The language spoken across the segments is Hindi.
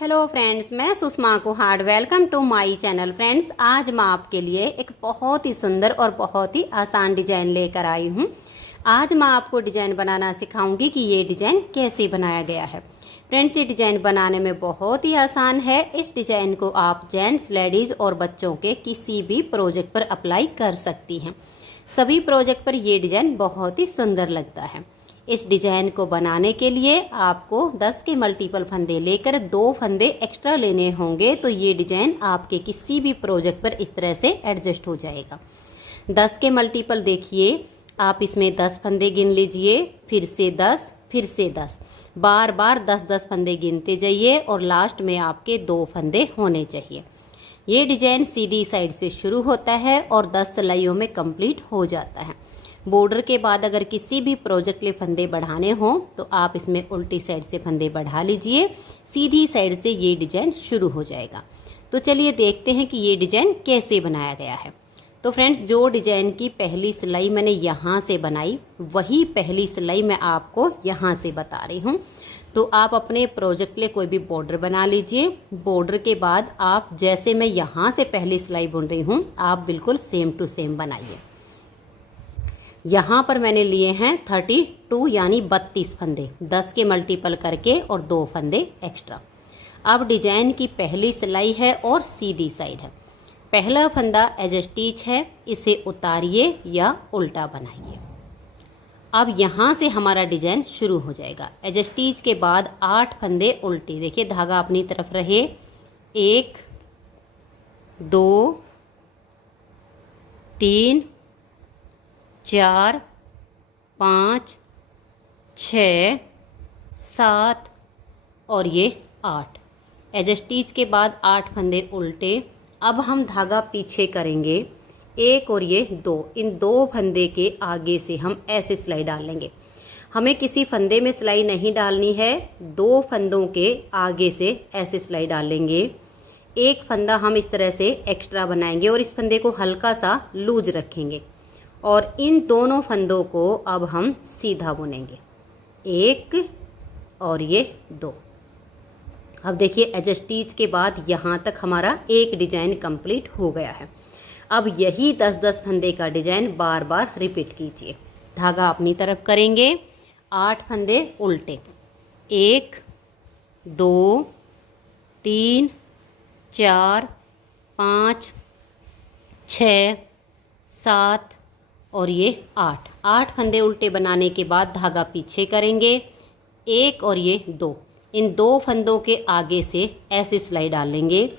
हेलो फ्रेंड्स, मैं Sushma Kuhad. Welcome to my channel. Friends, आज मैं आपके लिए एक बहुत ही सुंदर और बहुत ही आसान डिजाइन लेकर आई हूँ। आज मैं आपको डिजाइन बनाना सिखाऊंगी कि ये डिजाइन कैसे बनाया गया है। फ्रेंड्स, ये डिजाइन बनाने में बहुत ही आसान है। इस डिजाइन को आप जेंट्स, लेडीज़ और बच्चों के किसी भी प्रोजेक्ट पर अप्लाई कर सकती हैं। सभी प्रोजेक्ट पर ये डिजाइन बहुत ही सुंदर लगता है। इस डिजाइन को बनाने के लिए आपको 10 के मल्टीपल फंदे लेकर 2 फंदे एक्स्ट्रा लेने होंगे, तो ये डिजाइन आपके किसी भी प्रोजेक्ट पर इस तरह से एडजस्ट हो जाएगा। 10 के मल्टीपल देखिए, आप इसमें 10 फंदे गिन लीजिए, फिर से 10, फिर से 10, बार बार 10-10 फंदे गिनते जाइए और लास्ट में आपके 2 फंदे होने चाहिए। ये डिजाइन सीधी साइड से शुरू होता है और 10 सिलाइयों में कंप्लीट हो जाता है। बॉर्डर के बाद अगर किसी भी प्रोजेक्ट के फंदे बढ़ाने हों तो आप इसमें उल्टी साइड से फंदे बढ़ा लीजिए, सीधी साइड से ये डिजाइन शुरू हो जाएगा। तो चलिए देखते हैं कि ये डिजाइन कैसे बनाया गया है। तो फ्रेंड्स, जो डिजाइन की पहली सिलाई मैंने यहाँ से बनाई, वही पहली सिलाई मैं आपको यहाँ से बता रही हूँ। तो आप अपने प्रोजेक्ट के लिए कोई भी बॉर्डर बना लीजिए। बॉर्डर के बाद आप जैसे मैं यहाँ से पहली सिलाई बुन रही हूँ, आप बिल्कुल सेम टू सेम बनाइए। यहाँ पर मैंने लिए हैं 32 यानी 32 फंदे, 10 के मल्टीपल करके और 2 फंदे एक्स्ट्रा। अब डिजाइन की पहली सिलाई है और सीधी साइड है। पहला फंदा एज स्टिच है, इसे उतारिए या उल्टा बनाइए। अब यहाँ से हमारा डिजाइन शुरू हो जाएगा। एज स्टिच के बाद 8 फंदे उल्टे, देखिए धागा अपनी तरफ रहे, 1 2 3 4 5 6 7 और ये 8। एज स्टिच के बाद 8 फंदे उल्टे। अब हम धागा पीछे करेंगे, 1 और ये 2, इन 2 फंदे के आगे से हम ऐसे सिलाई डालेंगे। हमें किसी फंदे में सिलाई नहीं डालनी है, 2 फंदों के आगे से ऐसे सिलाई डालेंगे। एक फंदा हम इस तरह से एक्स्ट्रा बनाएंगे और इस फंदे को हल्का सा लूज रखेंगे और इन दोनों फंदों को अब हम सीधा बुनेंगे, 1 और ये 2। अब देखिए एज स्टिच के बाद यहाँ तक हमारा एक डिजाइन कंप्लीट हो गया है। अब यही 10-10 फंदे का डिजाइन बार बार रिपीट कीजिए। धागा अपनी तरफ करेंगे, 8 फंदे उल्टे, 1 2 3 4 5 6 7 और ये 8 फंदे उल्टे बनाने के बाद धागा पीछे करेंगे, 1 और ये 2, इन 2 फंदों के आगे से ऐसे सिलाई डालेंगे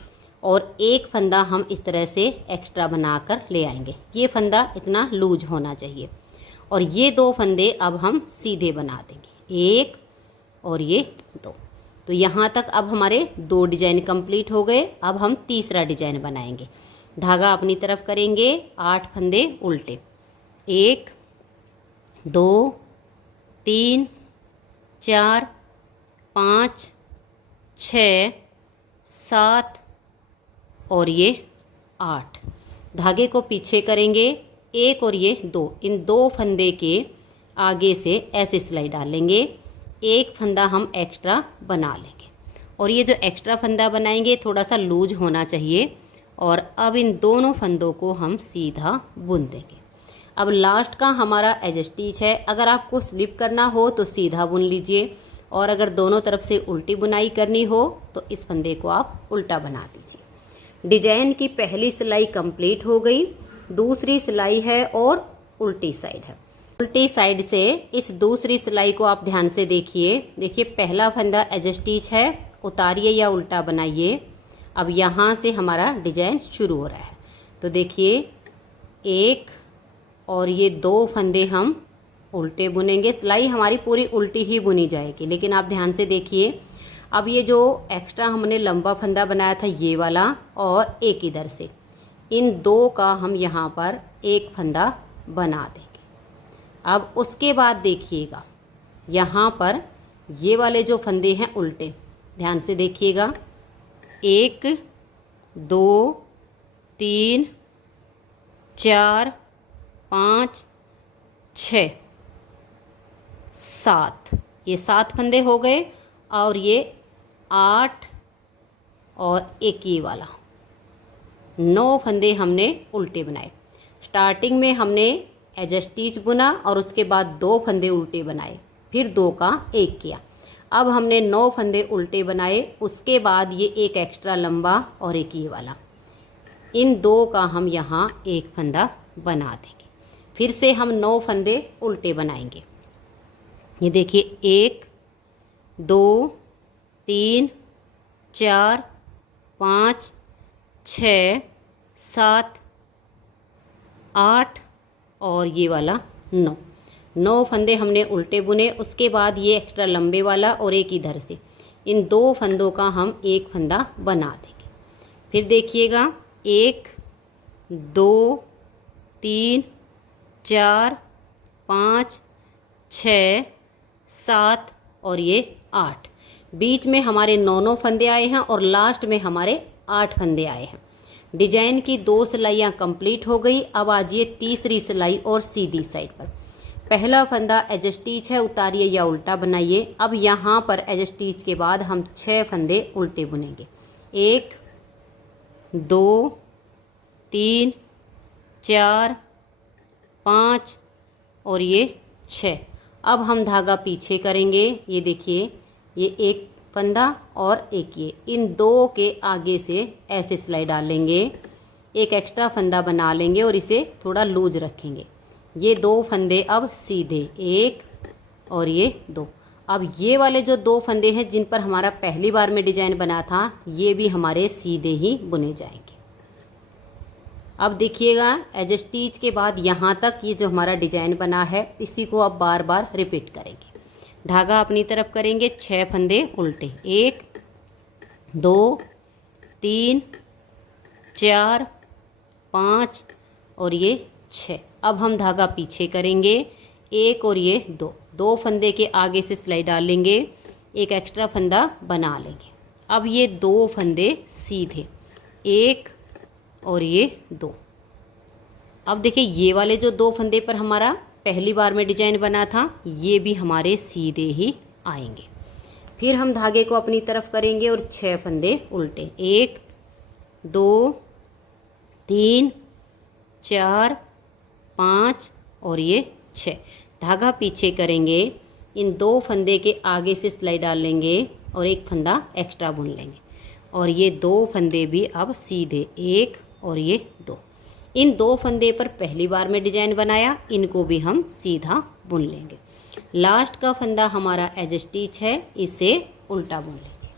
और एक फंदा हम इस तरह से एक्स्ट्रा बनाकर ले आएंगे। ये फंदा इतना लूज होना चाहिए और ये 2 फंदे अब हम सीधे बना देंगे, 1 और ये 2। तो यहाँ तक अब हमारे 2 डिजाइन कंप्लीट हो गए। अब हम तीसरा डिजाइन बनाएंगे। धागा अपनी तरफ करेंगे, 8 फंदे उल्टे, 1 2 3 4 5 6 7 और ये 8। धागे को पीछे करेंगे, 1 और ये 2, इन 2 फंदे के आगे से ऐसे सिलाई डालेंगे, एक फंदा हम एक्स्ट्रा बना लेंगे और ये जो एक्स्ट्रा फंदा बनाएंगे थोड़ा सा लूज होना चाहिए। और अब इन दोनों फंदों को हम सीधा बुन देंगे। अब लास्ट का हमारा एज स्टिच है। अगर आपको स्लिप करना हो तो सीधा बुन लीजिए और अगर दोनों तरफ से उल्टी बुनाई करनी हो तो इस फंदे को आप उल्टा बना दीजिए। डिजाइन की पहली सिलाई कंप्लीट हो गई, दूसरी सिलाई है और उल्टी साइड है। उल्टी साइड से इस दूसरी सिलाई को आप ध्यान से देखिए। देखिए पहला फंदा एज स्टिच है, उतारिए या उल्टा बनाइए। अब यहाँ से हमारा डिजाइन शुरू हो रहा है। तो देखिए 1 और ये 2 फंदे हम उल्टे बुनेंगे। सिलाई हमारी पूरी उल्टी ही बुनी जाएगी, लेकिन आप ध्यान से देखिए। अब ये जो एक्स्ट्रा हमने लंबा फंदा बनाया था ये वाला और एक इधर से, इन 2 का हम यहाँ पर एक फंदा बना देंगे। अब उसके बाद देखिएगा यहाँ पर ये वाले जो फंदे हैं उल्टे, ध्यान से देखिएगा, 1 2 3 4 5 6 7, ये 7 फंदे हो गए और ये 8 और एक ये वाला, 9 फंदे हमने उल्टे बनाए। स्टार्टिंग में हमने एज स्टिच बुना और उसके बाद 2 फंदे उल्टे बनाए, फिर 2 का 1 किया। अब हमने 9 फंदे उल्टे बनाए, उसके बाद ये एक एक्स्ट्रा लंबा और एक ये वाला, इन 2 का हम यहाँ एक फंदा बना देंगे। फिर से हम 9 फंदे उल्टे बनाएंगे। ये देखिए 1 2 3 4 5 6 7 8 और ये वाला 9 फंदे हमने उल्टे बुने। उसके बाद ये एक्स्ट्रा लंबे वाला और एक इधर से, इन 2 फंदों का हम एक फंदा बना देंगे। फिर देखिएगा 1 2 3 4 5 6 7 और ये 8। बीच में हमारे 9 फंदे आए हैं और लास्ट में हमारे 8 फंदे आए हैं। डिजाइन की 2 सिलाइयाँ कंप्लीट हो गई। अब आजिए तीसरी सिलाई और सीधी साइड पर। पहला फंदा एज स्टिच है, उतारिए या उल्टा बनाइए। अब यहाँ पर एज स्टिच के बाद हम 6 फंदे उल्टे बुनेंगे। 1 2 3 4 5 और ये 6। अब हम धागा पीछे करेंगे। ये देखिए ये एक फंदा और एक ये, इन 2 के आगे से ऐसे सिलाई डालेंगे, एक एक्स्ट्रा फंदा बना लेंगे और इसे थोड़ा लूज रखेंगे। ये 2 फंदे अब सीधे, 1 और ये 2। अब ये वाले जो 2 फंदे हैं जिन पर हमारा पहली बार में डिजाइन बना था, ये भी हमारे सीधे ही बुने जाएंगे। अब देखिएगा एज स्टिच के बाद यहाँ तक ये जो हमारा डिजाइन बना है, इसी को अब बार बार रिपीट करेंगे। धागा अपनी तरफ करेंगे, 6 फंदे उल्टे, 1 2 3 4 5 और ये 6। अब हम धागा पीछे करेंगे, 1 और ये 2 फंदे के आगे से सिलाई डालेंगे, एक एक्स्ट्रा फंदा बना लेंगे। अब ये 2 फंदे सीधे, 1 और ये 2। अब देखिए ये वाले जो 2 फंदे पर हमारा पहली बार में डिजाइन बना था, ये भी हमारे सीधे ही आएंगे। फिर हम धागे को अपनी तरफ करेंगे और 6 फंदे उल्टे, 1 2 3 4 5 और ये 6। धागा पीछे करेंगे, इन 2 फंदे के आगे से सिलाई डाल लेंगे और एक फंदा एक्स्ट्रा बुन लेंगे। और ये 2 फंदे भी अब सीधे, 1 और ये 2। इन 2 फंदे पर पहली बार में डिजाइन बनाया, इनको भी हम सीधा बुन लेंगे। लास्ट का फंदा हमारा एज स्टिच है, इसे उल्टा बुन लीजिए।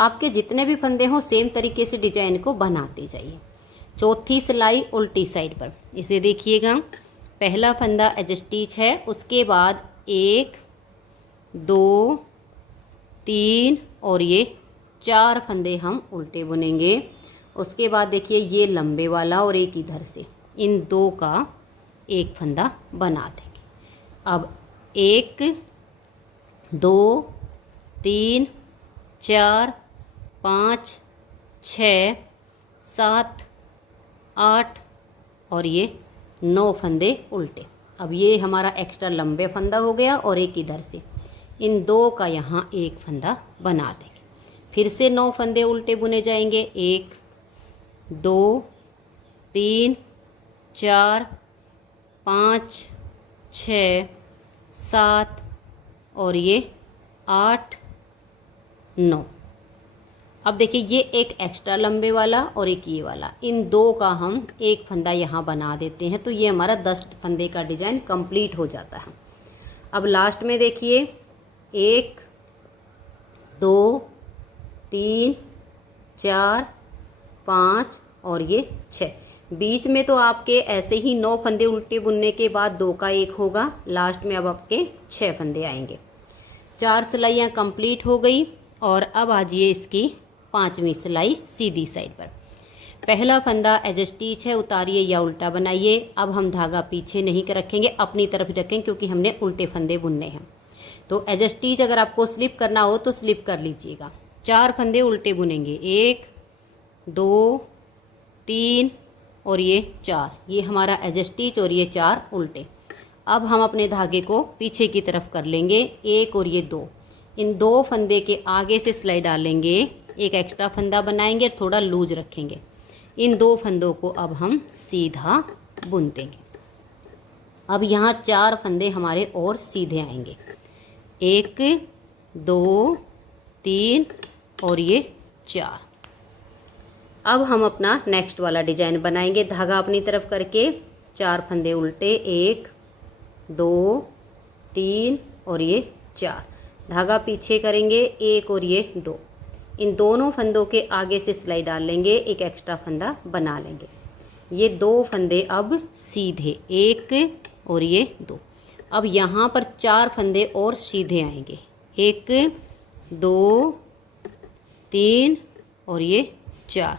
आपके जितने भी फंदे हों सेम तरीके से डिजाइन को बनाते जाइए। चौथी सिलाई उल्टी साइड पर, इसे देखिएगा। पहला फंदा एज स्टिच है, उसके बाद 1 2 3 और ये 4 फंदे हम उल्टे बुनेंगे। उसके बाद देखिए ये लंबे वाला और एक इधर से, इन 2 का एक फंदा बना देंगे। अब 1 2 3 4 5 6 7 8 और ये 9 फंदे उल्टे। अब ये हमारा एक्स्ट्रा लंबे फंदा हो गया और एक इधर से, इन 2 का यहाँ एक फंदा बना देंगे। फिर से 9 फंदे उल्टे बुने जाएंगे, 1 2 3 4 5 6 7 और ये 8 9। अब देखिए ये एक एक्स्ट्रा लंबे वाला और एक ये वाला, इन 2 का हम एक फंदा यहाँ बना देते हैं, तो ये हमारा 10 फंदे का डिजाइन कंप्लीट हो जाता है। अब लास्ट में देखिए 1 2 3 4 5 और ये 6। बीच में तो आपके ऐसे ही 9 फंदे उल्टे बुनने के बाद 2 का 1 होगा, लास्ट में अब आपके 6 फंदे आएंगे। 4 सिलाइयाँ कंप्लीट हो गई और अब आजिए इसकी 5वीं सिलाई सीधी साइड पर। पहला फंदा एज स्टिच है, उतारिए या उल्टा बनाइए। अब हम धागा पीछे नहीं रखेंगे, अपनी तरफ ही रखेंगे क्योंकि हमने उल्टे फंदे बुनने हैं। तो एज स्टिच अगर आपको स्लिप करना हो तो स्लिप कर लीजिएगा। 4 फंदे उल्टे बुनेंगे, 1 2 3 और ये 4, ये हमारा एज स्टिच और ये 4 उल्टे। अब हम अपने धागे को पीछे की तरफ कर लेंगे, 1 और ये 2, इन 2 फंदे के आगे से सिलाई डालेंगे, एक एक्स्ट्रा फंदा बनाएंगे और थोड़ा लूज रखेंगे। इन 2 फंदों को अब हम सीधा बुन देंगे। अब यहाँ 4 फंदे हमारे और सीधे आएंगे, 1 2 3 और ये 4। अब हम अपना नेक्स्ट वाला डिजाइन बनाएंगे। धागा अपनी तरफ करके 4 फंदे उल्टे, 1 2 3 और ये 4। धागा पीछे करेंगे, 1 और ये 2। इन दोनों फंदों के आगे से सिलाई डाल लेंगे, एक एक्स्ट्रा फंदा बना लेंगे। ये 2 फंदे अब सीधे, 1 और ये 2। अब यहाँ पर 4 फंदे और सीधे आएंगे, 1 2 3 और ये 4।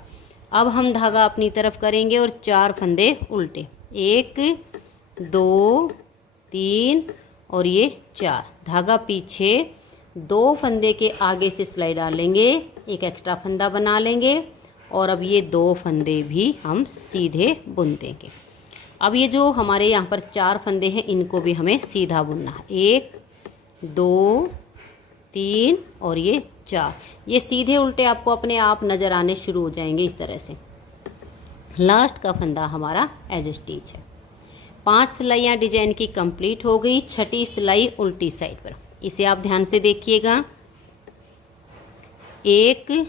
अब हम धागा अपनी तरफ करेंगे और 4 फंदे उल्टे, 1 2 3 और ये 4। धागा पीछे, 2 फंदे के आगे से सिलाई डालेंगे, एक एक्स्ट्रा फंदा बना लेंगे और अब ये 2 फंदे भी हम सीधे बुन देंगे। अब ये जो हमारे यहाँ पर 4 फंदे हैं इनको भी हमें सीधा बुनना है, 1 2 3 और ये 4। ये सीधे उल्टे आपको अपने आप नज़र आने शुरू हो जाएंगे इस तरह से। लास्ट का फंदा हमारा एज स्टिच है। 5 सिलाइयाँ डिजाइन की कंप्लीट हो गई। 6ठी सिलाई उल्टी साइड पर, इसे आप ध्यान से देखिएगा। 1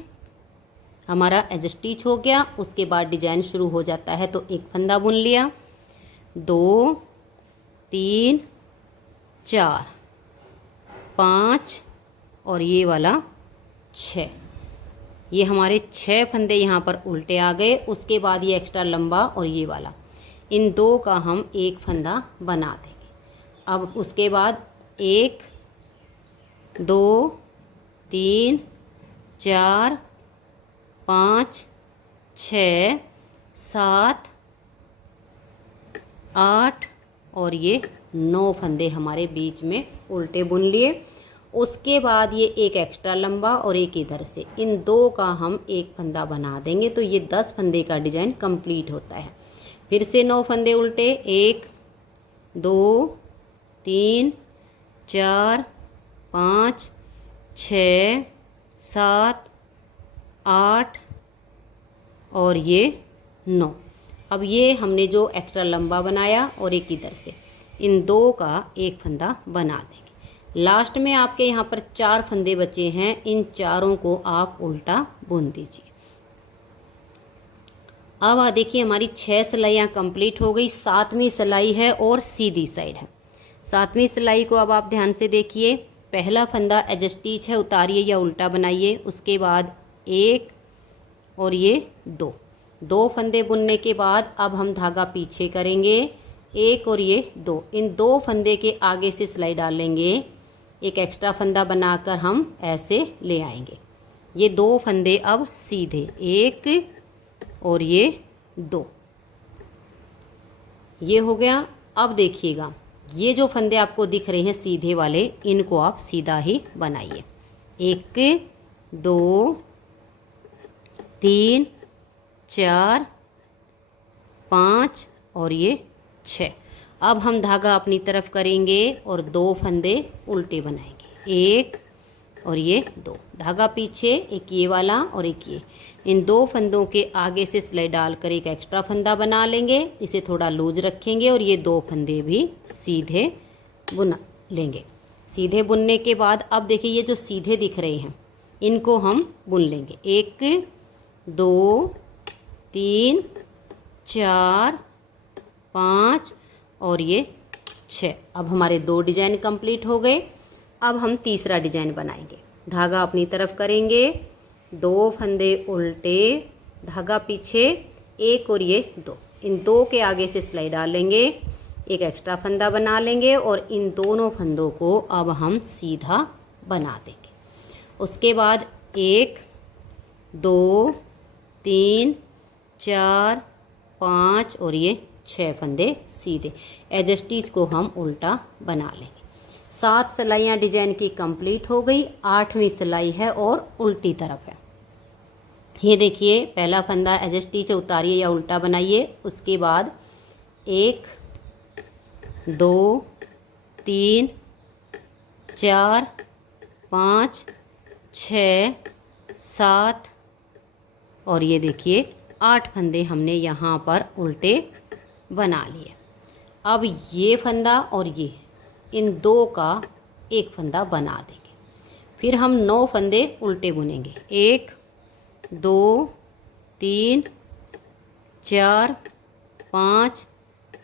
हमारा एज स्टिच हो गया, उसके बाद डिजाइन शुरू हो जाता है तो एक फंदा बुन लिया, 2 3 4 5 और ये वाला 6। ये हमारे 6 फंदे यहाँ पर उल्टे आ गए। उसके बाद ये एक्स्ट्रा लंबा और ये वाला, इन 2 का हम एक फंदा बना देंगे। अब उसके बाद 1 2 3 4 5 6 7 8 और ये 9 फंदे हमारे बीच में उल्टे बुन लिए। उसके बाद ये एक एक्स्ट्रा लंबा और एक इधर से, इन 2 का हम एक फंदा बना देंगे तो ये 10 फंदे का डिजाइन कंप्लीट होता है। फिर से 9 फंदे उल्टे, 1 2 3 4 5 6 7 8 और ये 9। अब ये हमने जो एक्स्ट्रा लंबा बनाया और एक इधर से, इन 2 का एक फंदा बना देंगे। लास्ट में आपके यहाँ पर 4 फंदे बचे हैं, इन चारों को आप उल्टा बुन दीजिए। अब देखिए हमारी 6 सिलाइयाँ कंप्लीट हो गई। 7वीं सिलाई है और सीधी साइड है। 7वीं सिलाई को अब आप ध्यान से देखिए। पहला फंदा एज स्टिच है, उतारिए या उल्टा बनाइए। उसके बाद 1 और ये 2 फंदे बुनने के बाद अब हम धागा पीछे करेंगे, 1 और ये 2। इन 2 फंदे के आगे से सिलाई डालेंगे, एक एक्स्ट्रा फंदा बनाकर हम ऐसे ले आएंगे। ये 2 फंदे अब सीधे, 1 और ये 2, ये हो गया। अब देखिएगा ये जो फंदे आपको दिख रहे हैं सीधे वाले, इनको आप सीधा ही बनाइए, 1 2 3 4 5 और ये 6। अब हम धागा अपनी तरफ करेंगे और 2 फंदे उल्टे बनाएंगे, 1 और ये 2। धागा पीछे, एक ये वाला और एक ये। इन 2 फंदों के आगे से सिलाई डालकर एक एक्स्ट्रा फंदा बना लेंगे, इसे थोड़ा लूज रखेंगे और ये 2 फंदे भी सीधे बुना लेंगे। सीधे बुनने के बाद अब देखिए ये जो सीधे दिख रहे हैं इनको हम बुन लेंगे, 1 2 3 4 5 और ये 6। अब हमारे 2 डिजाइन कंप्लीट हो गए। अब हम तीसरा डिजाइन बनाएंगे। धागा अपनी तरफ करेंगे, 2 फंदे उल्टे, धागा पीछे, 1 और ये 2। इन 2 के आगे से सिलाई डालेंगे, एक एक्स्ट्रा फंदा बना लेंगे और इन दोनों फंदों को अब हम सीधा बना देंगे। उसके बाद 1 2 3 4 5 और ये 6 फंदे सीधे। एज स्टिच को हम उल्टा बना लेंगे। 7 सिलाइयाँ डिजाइन की कंप्लीट हो गई। 8वीं सिलाई है और उल्टी तरफ है। ये देखिए पहला फंदा एज स्टिच उतारिए या उल्टा बनाइए। उसके बाद 1 2 3 4 5 6 7 और ये देखिए 8 फंदे हमने यहाँ पर उल्टे बना लिए। अब ये फंदा और ये इन दो का एक फंदा बना देंगे। फिर हम 9 फंदे उल्टे बुनेंगे। 1 2 3 4 5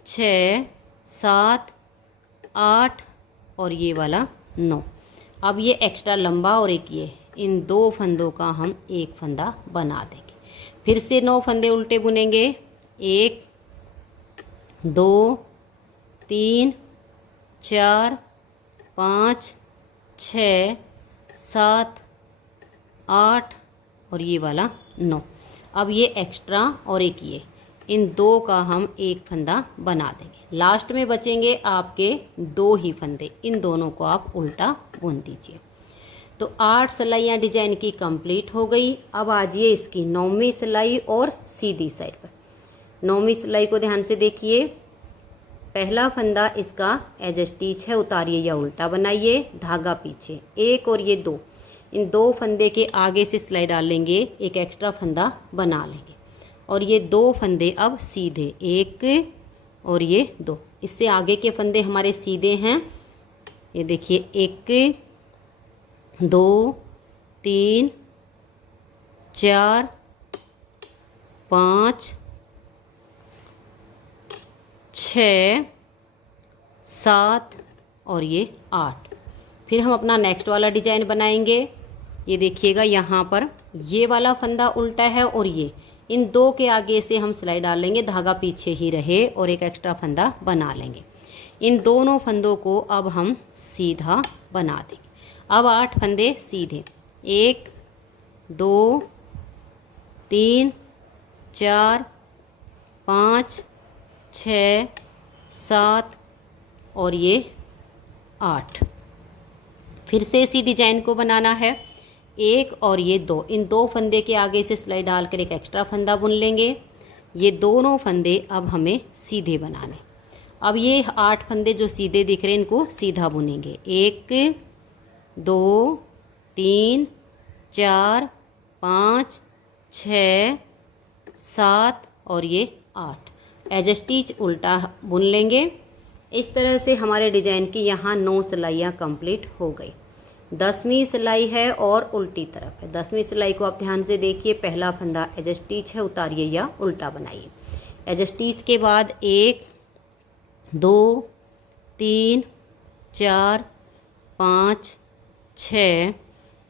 6 7 8 और ये वाला 9। अब ये एक्स्ट्रा लंबा और एक ये, इन 2 फंदों का हम एक फंदा बना देंगे। फिर से 9 फंदे उल्टे बुनेंगे। 1 2 3 4 5 6 7 8 और ये वाला 9। अब ये एक्स्ट्रा और एक ये, इन 2 का हम एक फंदा बना देंगे। लास्ट में बचेंगे आपके 2 ही फंदे, इन दोनों को आप उल्टा बुन दीजिए। तो 8 सिलाइयाँ डिजाइन की कंप्लीट हो गई। अब आ जाइए इसकी 9वीं सिलाई और सीधी साइड पर। 9वीं सिलाई को ध्यान से देखिए। पहला फंदा इसका एज स्टिच है, उतारिए या उल्टा बनाइए, धागा पीछे 1 और ये 2, इन 2 फंदे के आगे से सिलाई डाल लेंगे, एक एक्स्ट्रा फंदा बना लेंगे और ये 2 फंदे अब सीधे, 1 और ये 2, इससे आगे के फंदे हमारे सीधे हैं। ये देखिए 1 2 3 4 5 6 7 और ये 8। फिर हम अपना नेक्स्ट वाला डिजाइन बनाएंगे। ये देखिएगा यहाँ पर ये वाला फंदा उल्टा है और ये, इन 2 के आगे से हम सिलाई डाल लेंगे, धागा पीछे ही रहे और एक एक्स्ट्रा फंदा बना लेंगे। इन दोनों फंदों को अब हम सीधा बना देंगे। अब 8 फंदे सीधे, 1 2 3 4 5 6 7 और ये 8। फिर से इसी डिजाइन को बनाना है। 1 और ये 2, इन 2 फंदे के आगे से सिलाई डालकर एक एक्स्ट्रा फंदा बुन लेंगे। ये दोनों फंदे अब हमें सीधे बनाने। अब ये 8 फंदे जो सीधे दिख रहे हैं इनको सीधा बुनेंगे। 1 2 3 4 5 6 7 और ये 8, एज स्टिच उल्टा बुन लेंगे। इस तरह से हमारे डिजाइन की यहाँ 9 सिलाइयाँ कंप्लीट हो गई। 10वीं सिलाई है और उल्टी तरफ है। 10वीं सिलाई को आप ध्यान से देखिए। पहला फंदा एज स्टिच है, उतारिए या उल्टा बनाइए। एज स्टिच के बाद 1 2 3 4 5 6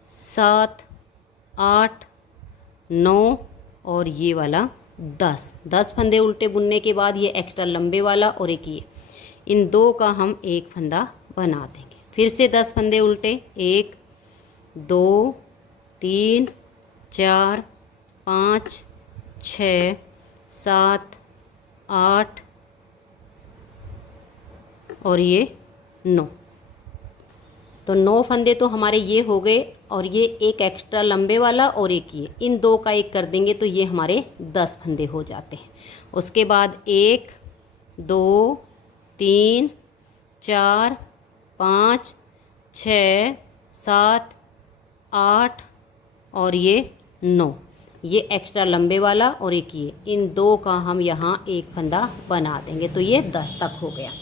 7 8 9 और ये वाला 10 फंदे उल्टे बुनने के बाद ये एक्स्ट्रा लंबे वाला और एक ये, इन 2 का हम एक फंदा बना देंगे। फिर से 10 फंदे उल्टे, 1 2 3 4 5 6 7 8 और ये 9। तो 9 फंदे तो हमारे ये हो गए और ये एक एक्स्ट्रा लंबे वाला और एक ये, इन 2 का एक कर देंगे तो ये हमारे 10 फंदे हो जाते हैं। उसके बाद 1 2 3 4 5 6 7 8 और ये 9, ये एक्स्ट्रा लंबे वाला और एक ये, इन 2 का हम यहाँ एक फंदा बना देंगे तो ये 10 तक हो गया।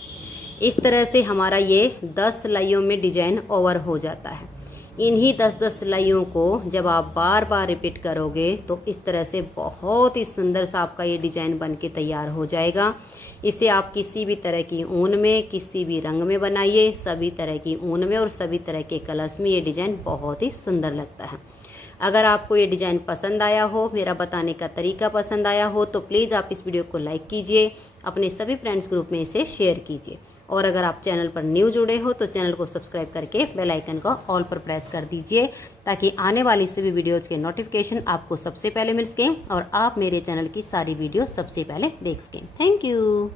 इस तरह से हमारा ये 10 सिलाइयों में डिजाइन ओवर हो जाता है। इन्हीं 10-10 सिलाइयों को जब आप बार बार रिपीट करोगे तो इस तरह से बहुत ही सुंदर सा आपका ये डिजाइन बन के तैयार हो जाएगा। इसे आप किसी भी तरह की ऊन में, किसी भी रंग में बनाइए, सभी तरह की ऊन में और सभी तरह के कलर्स में ये डिजाइन बहुत ही सुंदर लगता है। अगर आपको ये डिजाइन पसंद आया हो, मेरा बताने का तरीका पसंद आया हो तो प्लीज़ आप इस वीडियो को लाइक कीजिए, अपने सभी फ्रेंड्स ग्रुप में इसे शेयर कीजिए और अगर आप चैनल पर न्यू जुड़े हो तो चैनल को सब्सक्राइब करके बेल आइकन को ऑल पर प्रेस कर दीजिए ताकि आने वाली सभी वीडियोज़ के नोटिफिकेशन आपको सबसे पहले मिल सकें और आप मेरे चैनल की सारी वीडियो सबसे पहले देख सकें। Thank you.